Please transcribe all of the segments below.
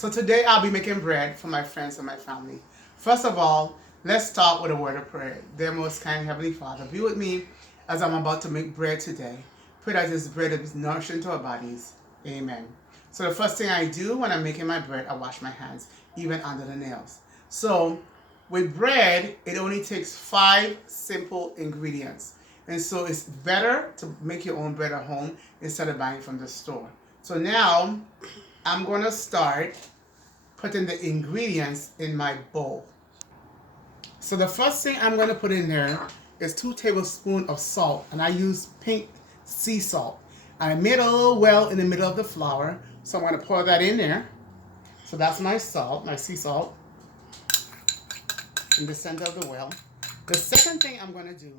So today I'll be making bread for my friends and my family. First of all, let's start with a word of prayer. Dear most kind Heavenly Father, be with me as I'm about to make bread today. Pray that this bread is nourishing to our bodies. Amen. So the first thing I do when I'm making my bread, I wash my hands, even under the nails. So with bread, it only takes 5 simple ingredients. And so it's better to make your own bread at home instead of buying from the store. So now I'm going to start putting the ingredients in my bowl. So the first thing I'm going to put in there is 2 tablespoons of salt, and I use pink sea salt. I made a little well in the middle of the flour, so I'm going to pour that in there. So that's my salt, my sea salt, in the center of the well. The second thing I'm going to do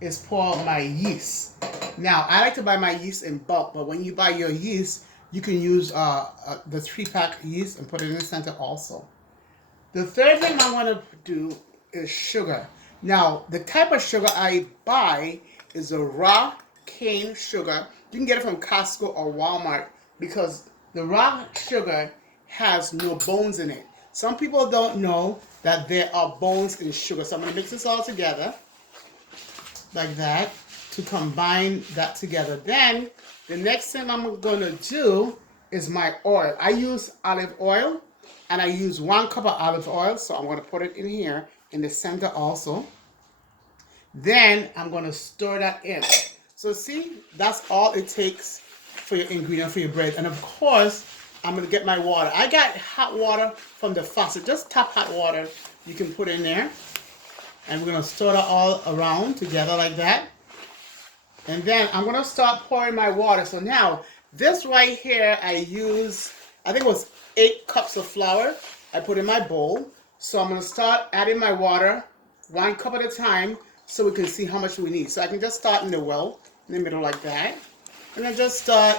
is pour my yeast. Now, I like to buy my yeast in bulk, but when you buy your yeast, you can use the 3-pack yeast and put it in the center also. The third thing I want to do is sugar. Now, the type of sugar I buy is a raw cane sugar. You can get it from Costco or Walmart because the raw sugar has no bones in it. Some people don't know that there are bones in sugar. So I'm going to mix this all together like that to combine that together. Then the next thing I'm going to do is my oil. I use olive oil, and I use 1 cup of olive oil, so I'm going to put it in here in the center also. Then I'm going to stir that in. So see, that's all it takes for your ingredient for your bread. And of course, I'm going to get my water. I got hot water from the faucet, just tap hot water you can put in there. And we're going to stir that all around together like that. And then I'm going to start pouring my water. So now, this right here, I use, I think it was 8 cups of flour I put in my bowl. So I'm going to start adding my water 1 cup at a time so we can see how much we need. So I can just start in the well, in the middle like that. And then just start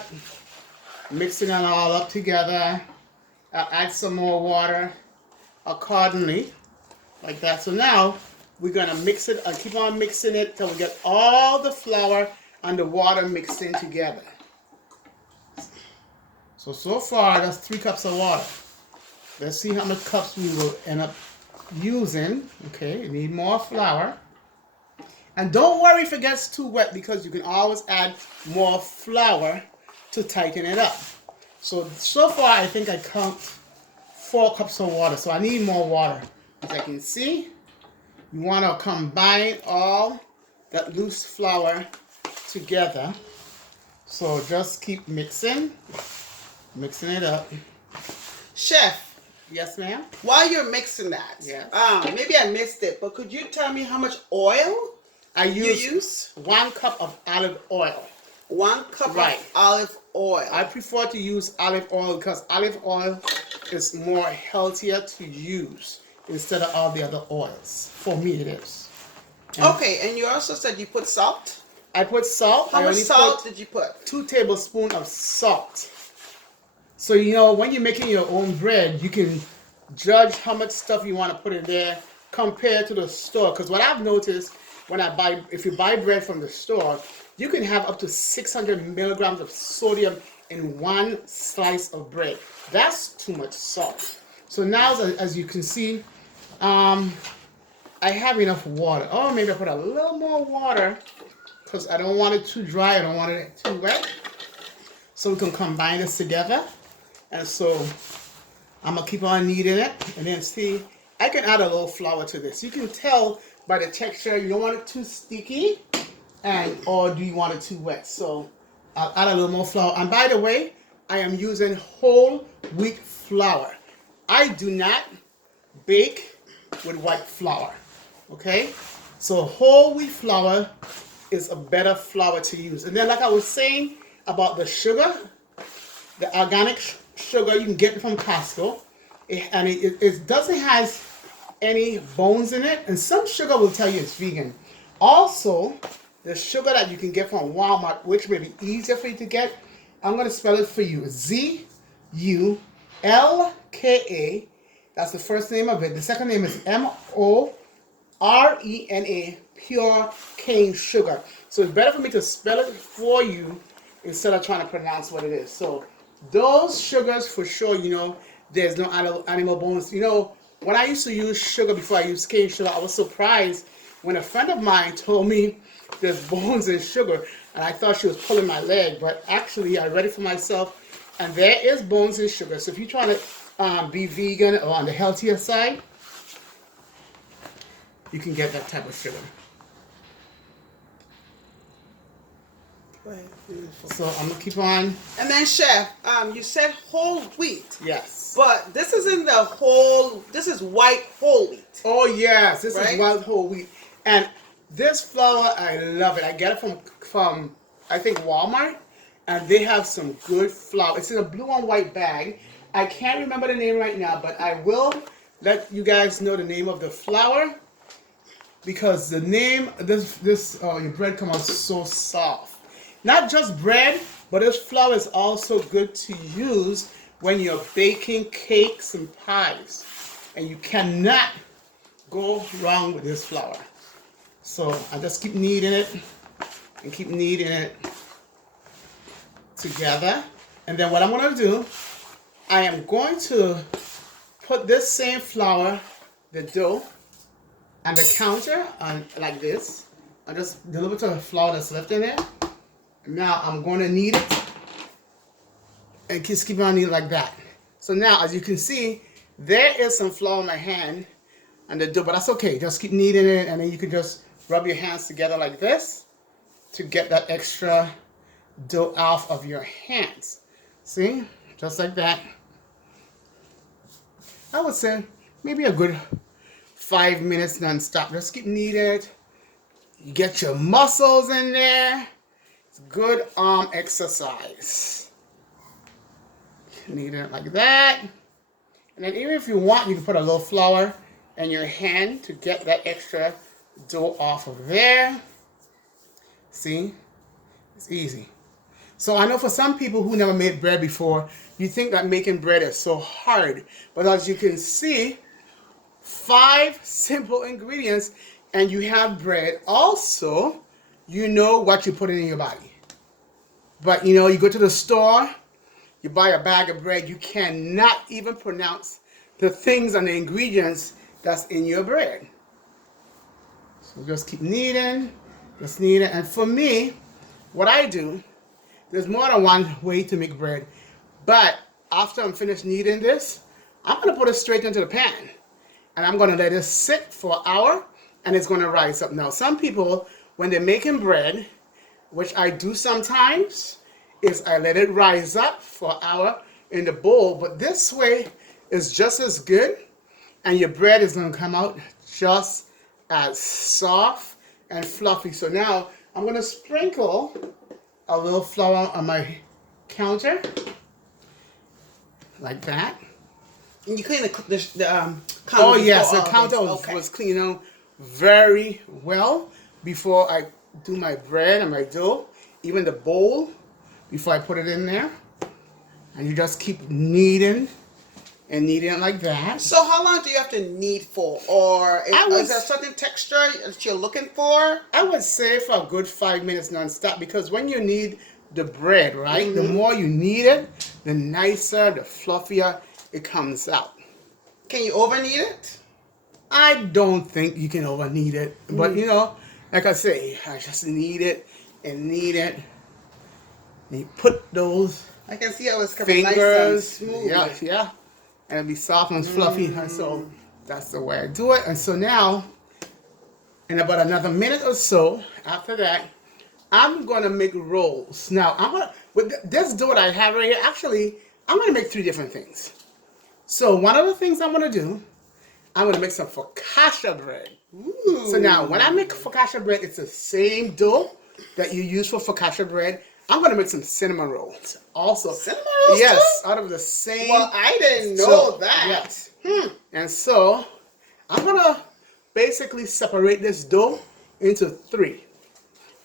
mixing it all up together. I'll add some more water accordingly, like that. So now we're going to mix it and keep on mixing it till we get all the flour and the water mixed in together. So far, that's 3 cups of water. Let's see how much cups we will end up using. Okay, you need more flour. And don't worry if it gets too wet because you can always add more flour to tighten it up. So far, I think I count 4 cups of water. So I need more water. As I can see, you want to combine all that loose flour together. So just keep mixing it up. Chef, Yes, ma'am? while you're mixing that, Yes. maybe I missed it, but could you tell me how much oil I you use use? 1 cup of olive oil. 1 cup Right. of olive oil. I prefer to use olive oil because olive oil is more healthier to use instead of all the other oils. For me, it is. Okay, and you also said you put salt. I put salt. How I much only salt put did you put? 2 tablespoons of salt. So, you know, when you're making your own bread, you can judge how much stuff you want to put in there compared to the store. Because what I've noticed when if you buy bread from the store, you can have up to 600 milligrams of sodium in 1 slice of bread. That's too much salt. So now, as you can see, I have enough water. Oh, maybe I put a little more water because I don't want it too dry. I don't want it too wet. So we can combine this together. And so I'm going to keep on kneading it. And then see, I can add a little flour to this. You can tell by the texture, you don't want it too sticky, or do you want it too wet. So I'll add a little more flour. And by the way, I am using whole wheat flour. I do not bake with white flour. Okay? So whole wheat flour is a better flour to use. And then like I was saying about the sugar, the organic sugar, you can get it from Costco. It doesn't have any bones in it. And some sugar will tell you it's vegan. Also, the sugar that you can get from Walmart, which may be easier for you to get, I'm going to spell it for you. ZULKA. That's the first name of it. The second name is MORENA, pure cane sugar. So it's better for me to spell it for you instead of trying to pronounce what it is. So those sugars for sure, you know, there's no animal bones. You know, when I used to use sugar before I used cane sugar, I was surprised when a friend of mine told me there's bones in sugar, and I thought she was pulling my leg, but actually I read it for myself, and there is bones in sugar. So if you're trying to be vegan or on the healthier side, you can get that type of sugar. Right, beautiful. So I'm gonna keep on. And then, chef, you said whole wheat, Yes. but this isn't the whole. This is white whole wheat. Oh yes, this Right? is wild whole wheat, and this flour I love it. I get it from I think Walmart, and they have some good flour. It's in a blue and white bag. I can't remember the name right now, but I will let you guys know the name of the flour because the name your bread comes out so soft. Not just bread, but this flour is also good to use when you're baking cakes and pies, and you cannot go wrong with this flour. So I just keep kneading it and keep kneading it together. And then what I'm going to do, I am going to put this same flour, the dough, on the counter on like this. I just deliver to the flour that's left in there. Now I'm going to knead it and just keep on kneading like that. So now, as you can see, there is some flour in my hand and the dough, but that's okay. Just keep kneading it, and then you can just rub your hands together like this to get that extra dough off of your hands. See? Just like that. I would say maybe a good 5 minutes non-stop. Just keep kneading it. You get your muscles in there. It's good arm exercise. Knead it like that. And then even if you want, you can put a little flour in your hand to get that extra dough off of there. See? It's easy. So I know for some people who never made bread before, you think that making bread is so hard. But as you can see, 5 simple ingredients and you have bread. Also, you know what you put in your body. But you know, you go to the store, you buy a bag of bread, you cannot even pronounce the things and the ingredients that's in your bread. So just keep kneading, just kneading. And for me, what I do, there's more than one way to make bread. But after I'm finished kneading this, I'm going to put it straight into the pan. And I'm going to let it sit for an hour, and it's going to rise up. Now, some people, when they're making bread, which I do sometimes, is I let it rise up for an hour in the bowl. But this way is just as good, and your bread is going to come out just as soft and fluffy. So now I'm going to sprinkle a little flour on my counter, like that. And you clean the counter. Oh yes, the before all counter this. was cleaned out very well before I do my bread and my dough, even the bowl, before I put it in there. And you just keep kneading and kneading it like that. So how long do you have to knead for? Or is there a certain texture that you're looking for? I would say for a good 5 minutes non-stop, because when you knead the bread, right, the more you knead it, the nicer, the fluffier it comes out. Can you over knead it? I don't think you can over knead it, but you know, like I say, I just knead it and knead it. And you put those I can see how it's coming nice and fingers, smooth. yeah, and it'll be soft and fluffy. And so that's the way I do it. And so now, in about another minute or so after that, I'm gonna make rolls. Now with this dough that I have right here, actually, I'm gonna make 3 different things. So one of the things I'm gonna do, I'm gonna make some focaccia bread. Ooh. So now, when I make focaccia bread, it's the same dough that you use for focaccia bread. I'm gonna make some cinnamon rolls also. Cinnamon rolls Yes, too? out of the same. Well, I didn't know So, that. Yes. And so, I'm gonna basically separate this dough into 3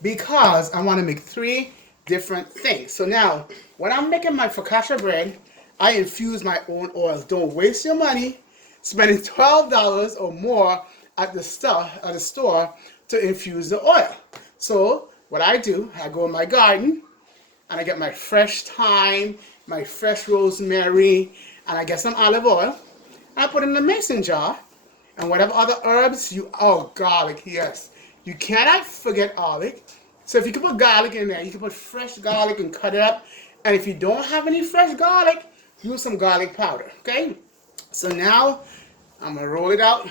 because I want to make 3 different things. So now, when I'm making my focaccia bread, I infuse my own oils. Don't waste your money spending $12 or more at the store to infuse the oil. So what I do, I go in my garden and I get my fresh thyme, my fresh rosemary, and I get some olive oil. I put it in the mason jar, and whatever other herbs garlic, yes. You cannot forget garlic. So if you can put garlic in there, you can put fresh garlic and cut it up. And if you don't have any fresh garlic, use some garlic powder, okay? So now, I'm gonna roll it out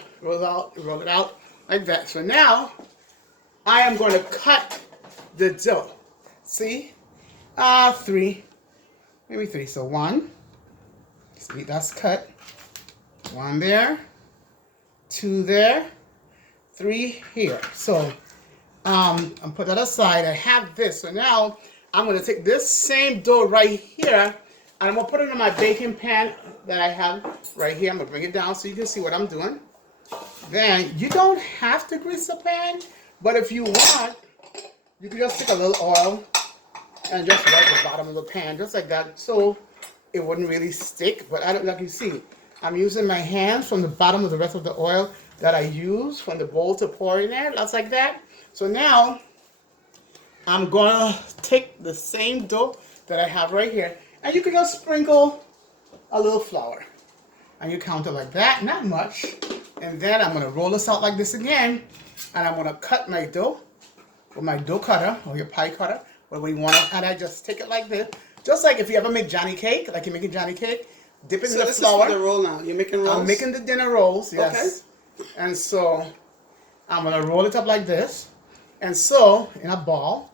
like that. So now, I am gonna cut the dough. See? Maybe three. So one, see, that's cut. One there, two there, three here. So I'm put that aside. I have this. So now I'm gonna take this same dough right here, and I'm gonna put it in my baking pan that I have right here. I'm gonna bring it down so you can see what I'm doing. Then you don't have to grease the pan, but if you want, you can just take a little oil and just rub the bottom of the pan just like that, so it wouldn't really stick. But I don't, like you see, I'm using my hands from the bottom of the rest of the oil that I use from the bowl to pour in there, just like that. So now I'm gonna take the same dough that I have right here, and you can just sprinkle a little flour, and you count it like that, not much. And then I'm gonna roll this out like this again, and I'm gonna cut my dough with my dough cutter or your pie cutter, whatever you want. And I just take it like this, just like if you ever make Johnny cake, like you're making Johnny cake, dip it in the flour. So this is for the roll now. You're making rolls? I'm making the dinner rolls, yes. Okay. And so I'm gonna roll it up like this, and so in a ball,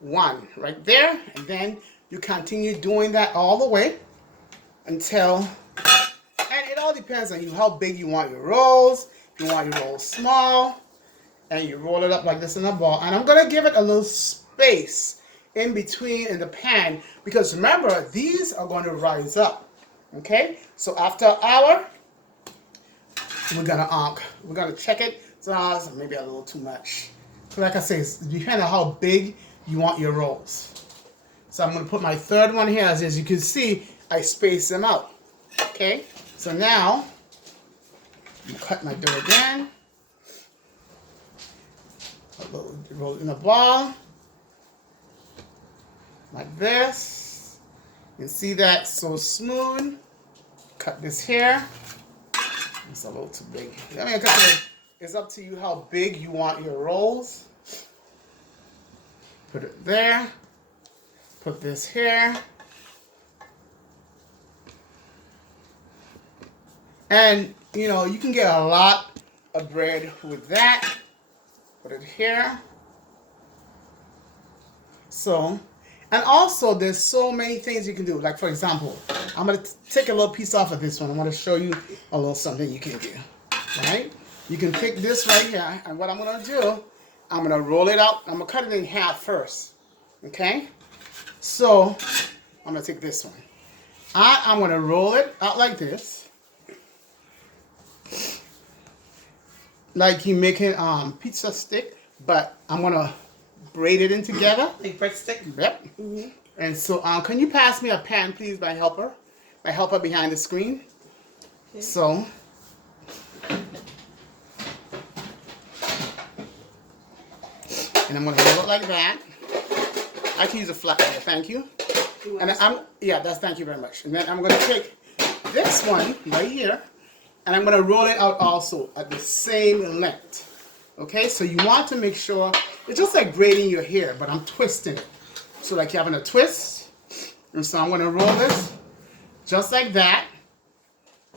one right there, and then you continue doing that all the way until, and it all depends on you how big you want your rolls. If you want your rolls small, and you roll it up like this in a ball. And I'm gonna give it a little space in between in the pan, because remember, these are going to rise up. Okay, so after an hour, we're gonna check it. So maybe a little too much. So like I say, it depends on how big you want your rolls. So I'm gonna put my third one here. As you can see, I space them out. Okay, so now I'm gonna cut my dough again. Roll it in a ball like this. You can see that so smooth. Cut this here. It's a little too big. I mean, it's up to you how big you want your rolls. Put it there. Put this here. And, you know, you can get a lot of bread with that. Put it here. So, and also there's so many things you can do. Like, for example, I'm going to take a little piece off of this one. I want to show you a little something you can do. Right? You can take this right here, and what I'm going to do, I'm going to roll it out. I'm going to cut it in half first. Okay? So, I'm going to take this one. I'm going to roll it out like this. Like you making pizza stick, but I'm going to braid it in together. Like breadstick? Yep. Mm-hmm. And so, can you pass me a pan, please, my helper? My helper behind the screen. Okay. So, and I'm going to roll it like that. I can use a flat roller, thank you. And thank you very much. And then I'm going to take this one right here, and I'm going to roll it out also at the same length. Okay, so you want to make sure, it's just like braiding your hair, but I'm twisting it. So like you're having a twist. And so I'm going to roll this just like that.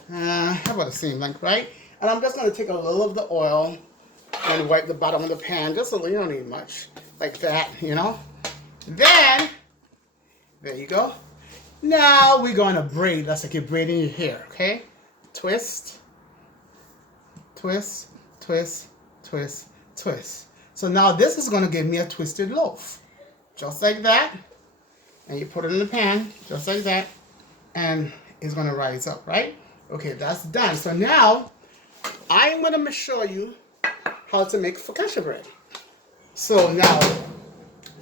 How about the same length, right? And I'm just going to take a little of the oil and wipe the bottom of the pan, just a little, you don't need much, like that, you know. Then, there you go. Now we're going to braid, that's like you're braiding your hair, okay? Twist, twist, twist, twist, twist. So now this is going to give me a twisted loaf, just like that. And you put it in the pan, just like that, and it's going to rise up, right? Okay, that's done. So now I'm going to show you how to make focaccia bread. So now,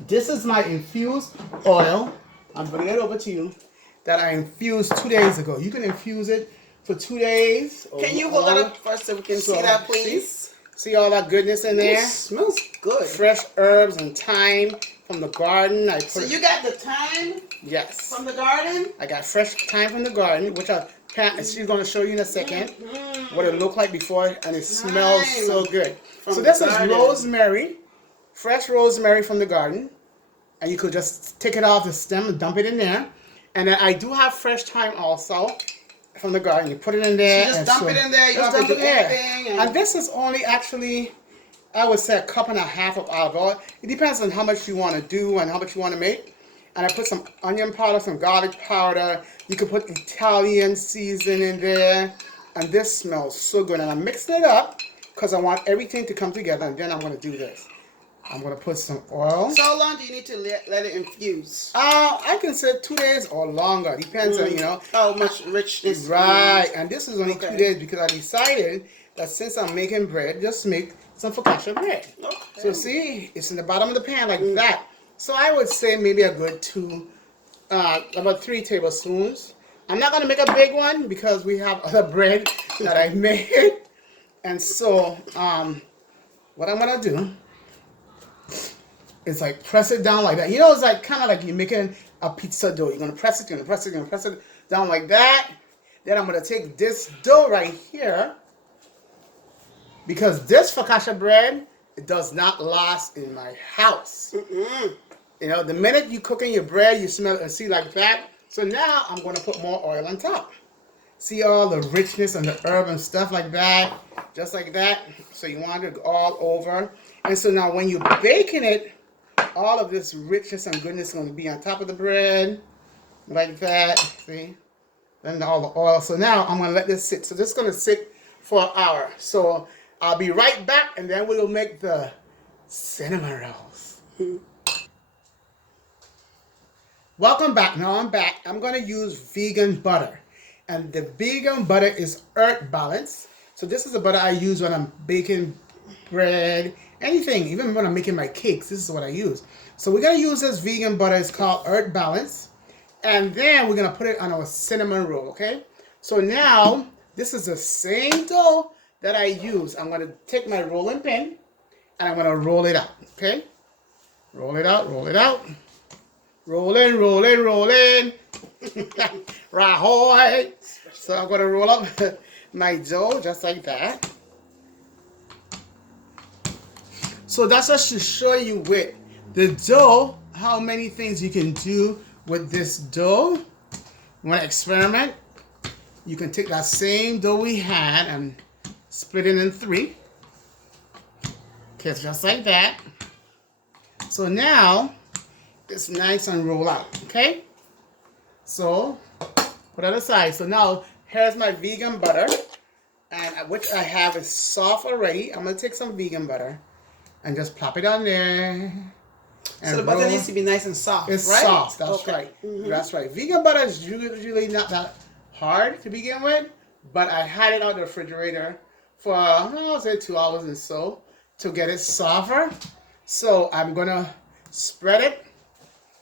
this is my infused oil. I'm bringing it over to you. That I infused 2 days ago. You can infuse it for 2 days. Can you hold that up first so we can see that, please? See all that goodness in there? It smells good. Fresh herbs and thyme from the garden. I put So you got the thyme yes. from the garden? I got fresh thyme from the garden, which she's going to show you in a second what it looked like before, and it smells so good. So this is rosemary, fresh rosemary from the garden, and you could just take it off the stem and dump it in there. And then I do have fresh thyme also from the garden. You put it in there. So just dump it in there. You just don't have to dump do it in there. anything. And this is only actually, I would say, a cup and a half of olive oil. It depends on how much you want to do and how much you want to make. And I put some onion powder, some garlic powder. You could put Italian seasoning in there. And this smells so good. And I'm mixing it up because I want everything to come together. And then I'm going to do this. I'm going to put some oil. So how long do you need to let it infuse? I can say 2 days or longer. Depends on, how much richness. Right. And this is only 2 days because I decided that since I'm making bread, just make some focaccia bread. Okay. So see, it's in the bottom of the pan like that. So I would say maybe a good about 3 tablespoons. I'm not going to make a big one because we have other bread that I made. And so what I'm going to do is like press it down like that. It's like kind of like you're making a pizza dough. You're going to press it, you're going to press it, you're going to press it down like that. Then I'm going to take this dough right here, because this focaccia bread, it does not last in my house. The minute you cooking your bread, you smell it and see like that. So now I'm going to put more oil on top. See all the richness and the herb and stuff like that, just like that. So you want it all over. And so now when you're baking it, all of this richness and goodness is going to be on top of the bread, like that. See? Then all the oil. So now I'm going to let this sit. So this is going to sit for an hour. So I'll be right back, and then we'll make the cinnamon rolls. Welcome back. Now I'm back. I'm going to use vegan butter. And the vegan butter is Earth Balance. So this is the butter I use when I'm baking bread, anything, even when I'm making my cakes. This is what I use. So we're going to use this vegan butter. It's called Earth Balance. And then we're going to put it on our cinnamon roll, okay? So now, this is the same dough that I use. I'm going to take my rolling pin, and I'm going to roll it out, okay? Roll it out, roll it out. Rolling, rolling, rolling. Rahoy. So I'm going to roll up my dough just like that. So that's just to show you with the dough how many things you can do with this dough. You want to experiment? You can take that same dough we had and split it in 3. Okay, just like that. So now it's nice and roll out, okay? So put it aside. So now here's my vegan butter, and which I have is soft already. I'm gonna take some vegan butter and just plop it on there. So the butter needs to be nice and soft, it's right? Soft, that's right. That's right. Vegan butter is usually not that hard to begin with, but I had it out of the refrigerator for, I'll say 2 hours or so to get it softer. So I'm gonna spread it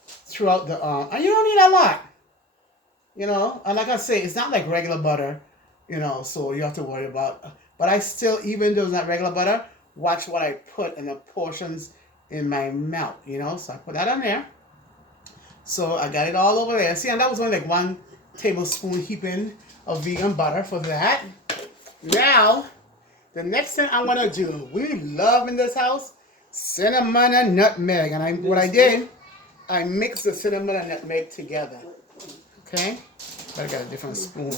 throughout the, and you don't need a lot. And like I say, it's not like regular butter, so you have to worry about, but I still, even though it's not regular butter, watch what I put in the portions in my mouth, so I put that on there. So I got it all over there. See, and that was only like 1 tablespoon heaping of vegan butter for that. Now, the next thing I'm gonna do, we love in this house cinnamon and nutmeg, and what I did, I mixed the cinnamon and nutmeg together. Okay, but I got a different spoon.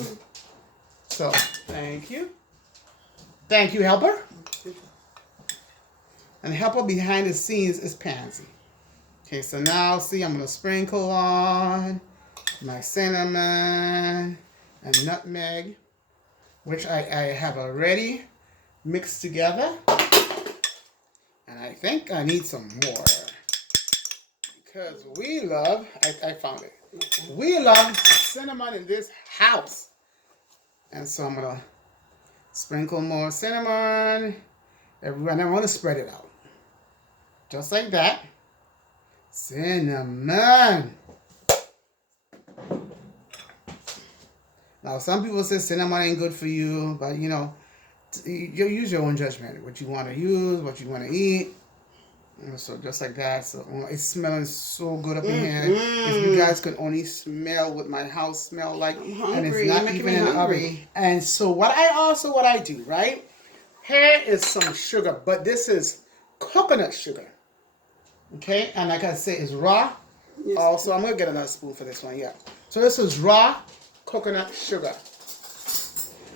So thank you, helper. And helper behind the scenes is Pansy. Okay, so now see, I'm gonna sprinkle on my cinnamon and nutmeg, which I have already mixed together. And I think I need some more, because we love, I found it. We love cinnamon in this house. And so I'm gonna sprinkle more cinnamon everywhere, and I want to spread it out. Just like that. Cinnamon. Now, some people say cinnamon ain't good for you, but you use your own judgment. What you want to use, what you want to eat. And so just like that. So it's smelling so good up in here. If you guys could only smell what my house smell like, and it's not even in the oven. And so what I do, right? Here is some sugar, but this is coconut sugar. Okay, and like I say, it's raw. Yes. Also, I'm gonna get another spoon for this one. Yeah. So this is raw coconut sugar.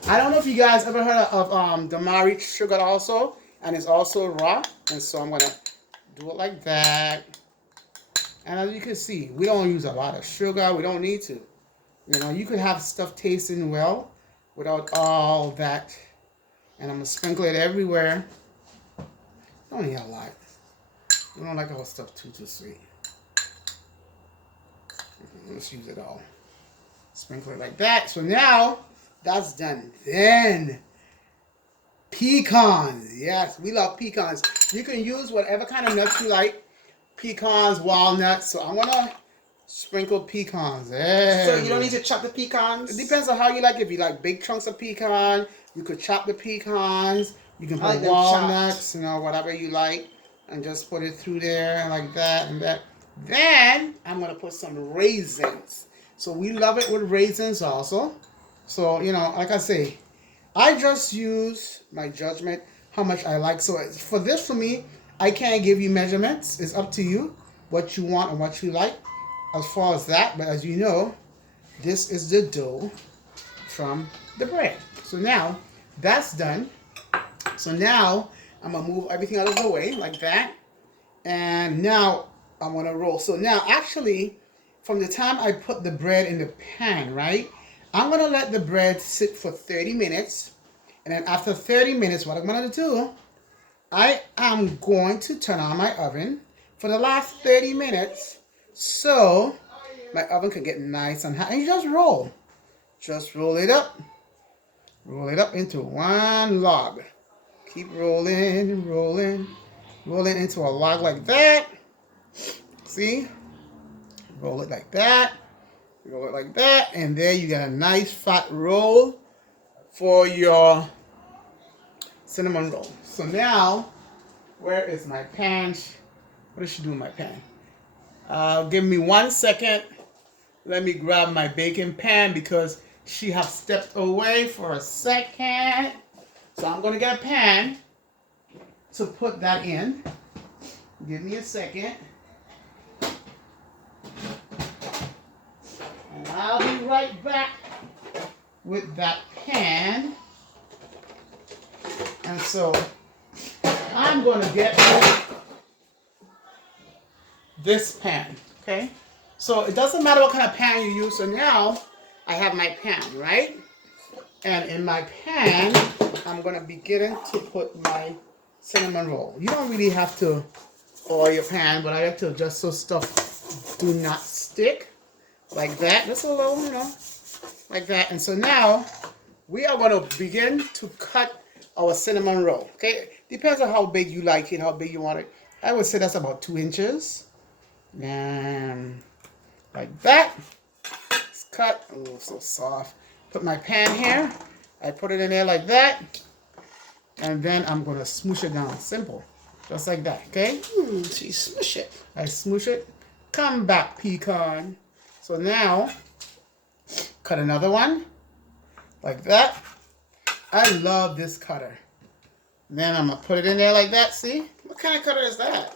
I don't know if you guys ever heard of Damari sugar also, and it's also raw. And so I'm gonna do it like that. And as you can see, we don't use a lot of sugar. We don't need to. You know, you could have stuff tasting well without all that. And I'm gonna sprinkle it everywhere. Don't need a lot. We don't like our stuff too sweet. Let's use it all. Sprinkle it like that. So now that's done. Then pecans. Yes, we love pecans. You can use whatever kind of nuts you like. Pecans, walnuts. So I'm gonna sprinkle pecans. So you don't need to chop the pecans? It depends on how you like. If you like big chunks of pecan, you could chop the pecans. You can put walnuts, you know, whatever you like, and just put it through there like that and that. Then I'm gonna put some raisins. So we love it with raisins also. So, you know, like I say, I just use my judgment how much I like. So for this, for me, I can't give you measurements. It's up to you what you want and what you like as far as that. But as you know, this is the dough from the bread. So now that's done. So now I'm gonna move everything out of the way like that. And now I'm gonna roll. So now actually, from the time I put the bread in the pan, right? I'm gonna let the bread sit for 30 minutes. And then after 30 minutes, what I'm gonna do, I am going to turn on my oven for the last 30 minutes so my oven can get nice and hot. And you just roll. Just roll it up. Roll it up into one log. Keep rolling, rolling, rolling into a log like that. See? Roll it like that. Roll it like that. And there you got a nice fat roll for your cinnamon roll. So now, where is my pan? What does she do in my pan? Give me 1 second. Let me grab my baking pan because she has stepped away for a second. So I'm going to get a pan to put that in. Give me a second. And I'll be right back with that pan. And so I'm going to get this pan, okay? So it doesn't matter what kind of pan you use. So now I have my pan, right? And in my pan, I'm going to begin to put my cinnamon roll. You don't really have to oil your pan, but I like to just so stuff do not stick like that. Just a little, you know, like that. And so now we are going to begin to cut our cinnamon roll, okay? Depends on how big you like it, how big you want it. I would say that's about 2 inches. And like that. It's cut. Oh, so soft. Put my pan here. I put it in there like that. And then I'm going to smoosh it down. Simple. Just like that, okay? So you smush it. I smoosh it. Come back, pecan. So now, cut another one. Like that. I love this cutter. Then I'm going to put it in there like that, see? What kind of cutter is that?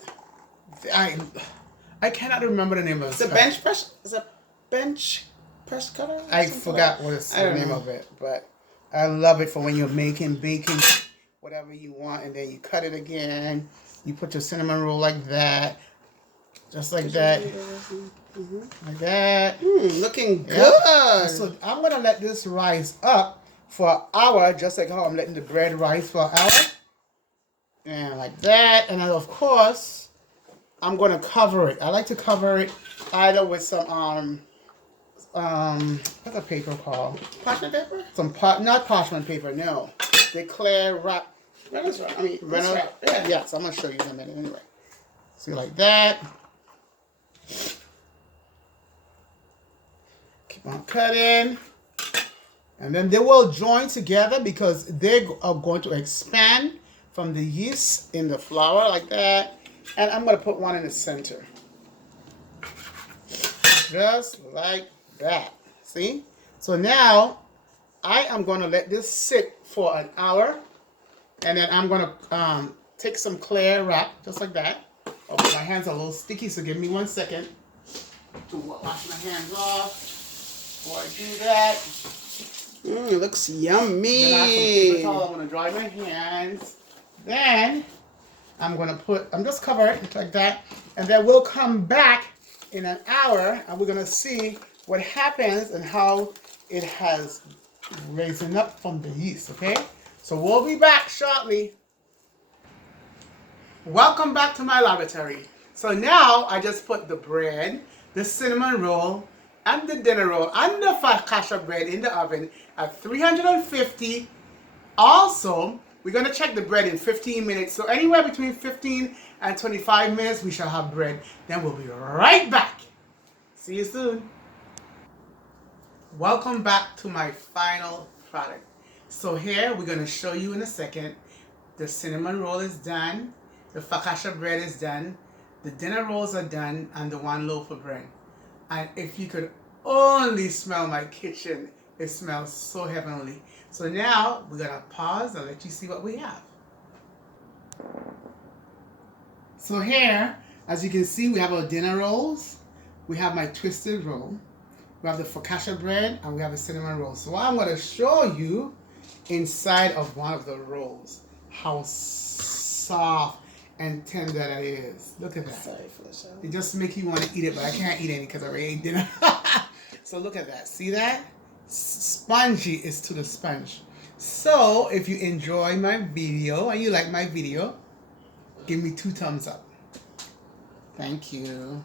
I cannot remember the name of it. It's a bench press? Is a bench press cutter? I forgot what it's the name of it, but I love it for when you're making bacon, whatever you want, and then you cut it again. You put your cinnamon roll like that, just like that, like that. Looking good. So I'm gonna let this rise up for an hour, just like how I'm letting the bread rise for an hour, and like that. And then of course, I'm gonna cover it. I like to cover it either with some what's a paper called? Parchment paper? Not parchment paper, no. The clear wrap. Reynolds wrap. I mean, Reynolds wrap. Yeah. Yes, I'm gonna show you in a minute anyway. See, like that. Keep on cutting. And then they will join together because they are going to expand from the yeast in the flour like that. And I'm going to put one in the center. Just like that. See? So now I am going to let this sit for an hour. And then I'm going to take some clear wrap, just like that. Oh, my hands are a little sticky, so give me 1 second to wash my hands off before I do that. It looks yummy. Then I have some paper towel. I'm going to dry my hands. Then I'm going to I'm just cover it like that. And then we'll come back in an hour and we're going to see what happens and how it has risen up from the yeast, okay? So we'll be back shortly. Welcome back to my laboratory. So now I just put the bread, the cinnamon roll, and the dinner roll and the focaccia bread in the oven at 350. Also, we're going to check the bread in 15 minutes. So anywhere between 15 and 25 minutes, we shall have bread. Then we'll be right back. See you soon. Welcome back to my final product. So here, we're going to show you in a second. The cinnamon roll is done. The focaccia bread is done. The dinner rolls are done. And the 1 loaf of bread. And if you could only smell my kitchen, it smells so heavenly. So now we're going to pause and let you see what we have. So here, as you can see, we have our dinner rolls. We have my twisted roll. We have the focaccia bread and we have a cinnamon roll. So I'm going to show you inside of one of the rolls how soft and tender that is. Look at that. Sorry for the show. It just makes you want to eat it, but I can't eat any because I already ate dinner. So look at that. See that? Spongy is to the sponge. So if you enjoy my video and you like my video, give me 2 thumbs up. Thank you.